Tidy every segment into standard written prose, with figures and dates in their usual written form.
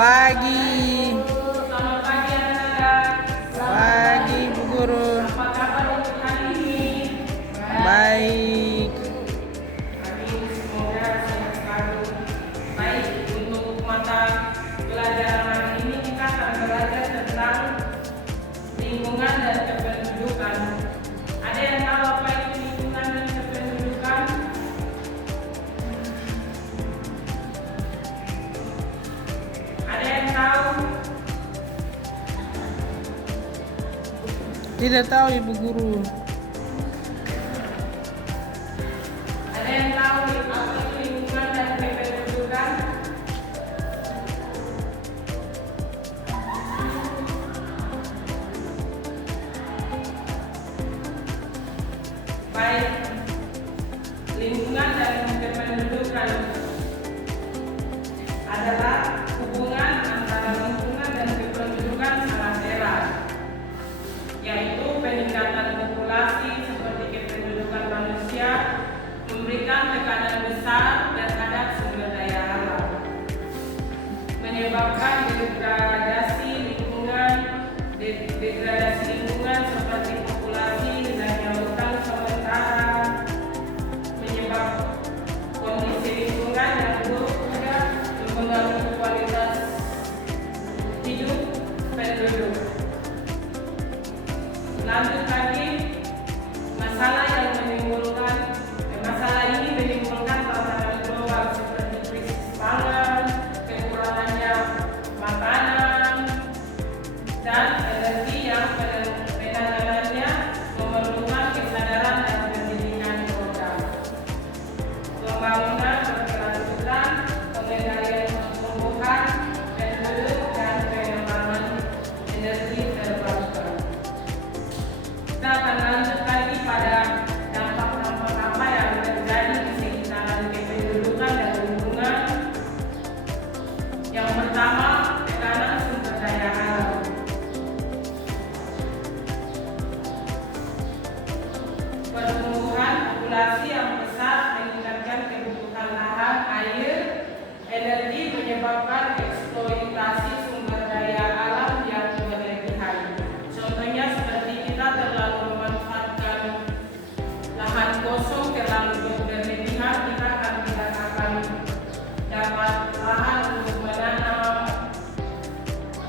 pagi. Selamat pagi anak-anak. Pagi Bu Guru. Apa kabar untuk hari ini? Baik. Hari ini semoga sehat selalu. Baik, untuk mata pelajaran hari ini kita akan belajar tentang lingkungan dan kependudukan. Ada yang tahu apa itu lingkungan dan kependudukan? Ada yang tahu? Tidak tahu Ibu Guru. Ada yang tahu apa itu lingkungan dan kependudukan? Baik, lingkungan dan kependudukan adalah hubungan antara lingkungan dan kependudukan salah erat, yaitu peningkatan populasi seperti kependudukan manusia memberikan tekanan besar terhadap sumber daya alam, menyebabkan degradasi lingkungan seperti populasi hilangnya hutan sementara, menyebabkan kondisi lingkungan yang buruk juga mempengaruhi kualitas hidup penduduk. Lanjut lagi, masalah ini menimbulkan tantangan global seperti krisis pangan, kekurangannya makanan, dan energi yang penanganannya memerlukan kesadaran dan pendidikan program. Pembangunan berkelanjutan, pengendalian pertumbuhan penduduk, dan pengembangan energi terbarukan. Kita akan lanjut lagi pada dampak-dampak apa yang terjadi di sekitaran kependudukan dan lingkungan. Yang pertama, tekanan sumber daya alam. Pertumbuhan populasi yang besar meningkatkan kebutuhan lahan, air, energi, menyebabkan eksploitasi sumber daya alam yang berlebihan. Contohnya seperti kita terlalu memanfaatkan lahan kosong terlalu berlebihan, kita tidak akan dapat lahan untuk menanam,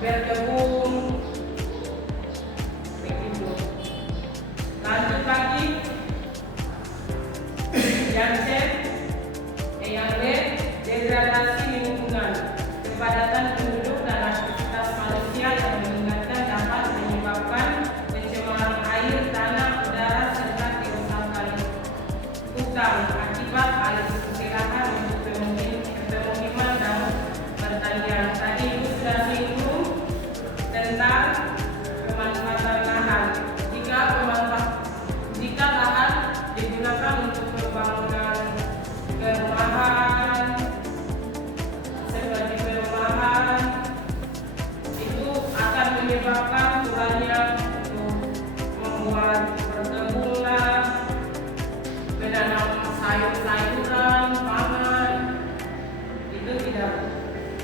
berkebun, begitu. Lanjut lagi, yang B, degradasi lingkungan. Kepadatan penduduk dan aktivitas manusia yang meningkatkan dapat menyebabkan pencemaran air, tanah, udara, serta kerusakan hutan akibat alih fungsi lahan untuk pemukiman dan pertanian. Tadi Ibu sudah singgung tentang pemanfaatan lahan. Jika lahan digunakan untuk pembangunan perumahan, seperti perumahan, itu akan menyebabkan kurangnya untuk membuat perkebunan, menanam sayur-sayuran, pangan, itu tidak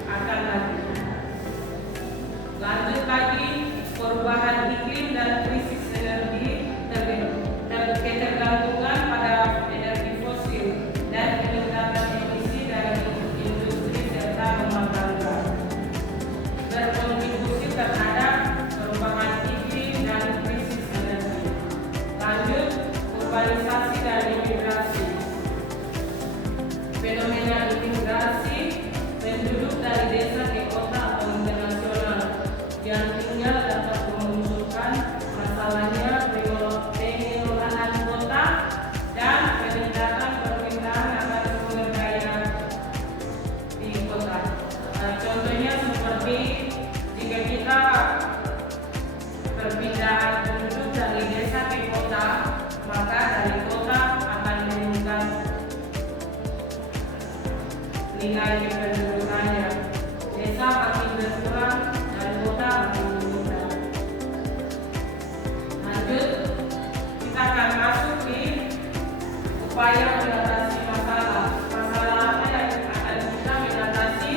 akan lagi. Lanjut lagi, perubahan iklim dan krisis energi, ketergantungan pada energi fosil, dan peningkatan emisi dari industri serta rumah tangga berkontribusi terhadap perubahan iklim dan krisis energi. Lanjut, urbanisasi dan imigrasi. Fenomena imigrasi, penduduk dari desa ke kota atau internasional yang tinggal dapat memunculkan masalahnya pengelolaan kota dan peningkatan permintaan akan sumber daya di kota. Contohnya seperti jika kita perpindahan penduduk dari desa ke kota, maka dari kota akan meningkat nilai kependudukannya. Desa makin berkurang dan kota makin meningkat. Lanjut, kita akan masuk di upaya mengatasi masalah. Masalah apa yang akan kita mengatasi?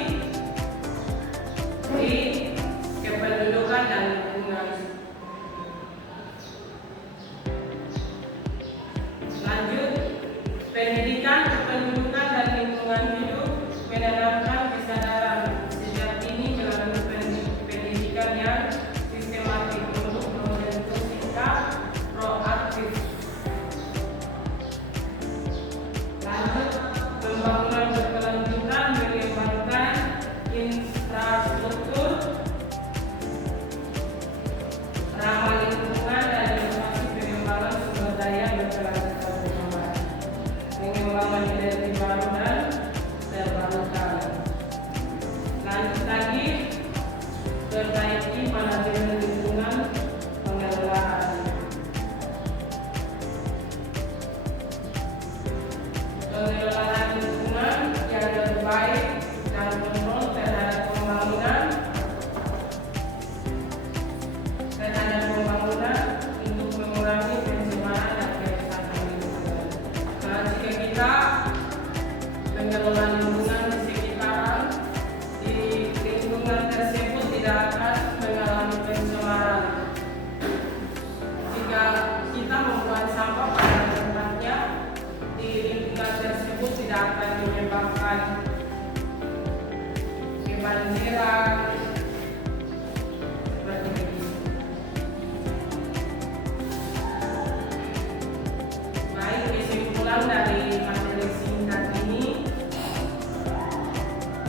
ulang dari materi singkat ini,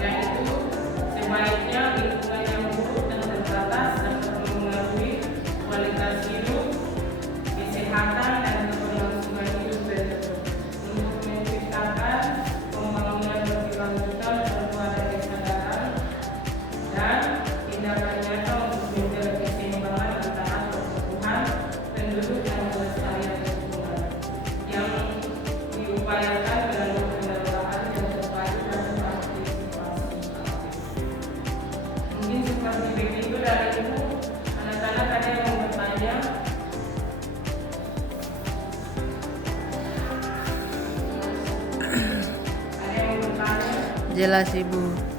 yaitu sebaiknya lingkungan yang buruk dan terbatas dapat mempengaruhi kualitas hidup, kesehatan, dan keberlangsungan hidup tersebut. Untuk menciptakan pembangunan berkelanjutan perlu ada kesadaran dan tindakan nyata untuk menjaga keseimbangan antara pertumbuhan penduduk dan kelestarian lingkungan yang diupayakan melalui pengelolaan yang terpadu dan partisipasi aktif. Mungkin seperti begitu dari Ibu. Anak-anak ada yang mau bertanya? Ada yang mau bertanya? Jelas Ibu.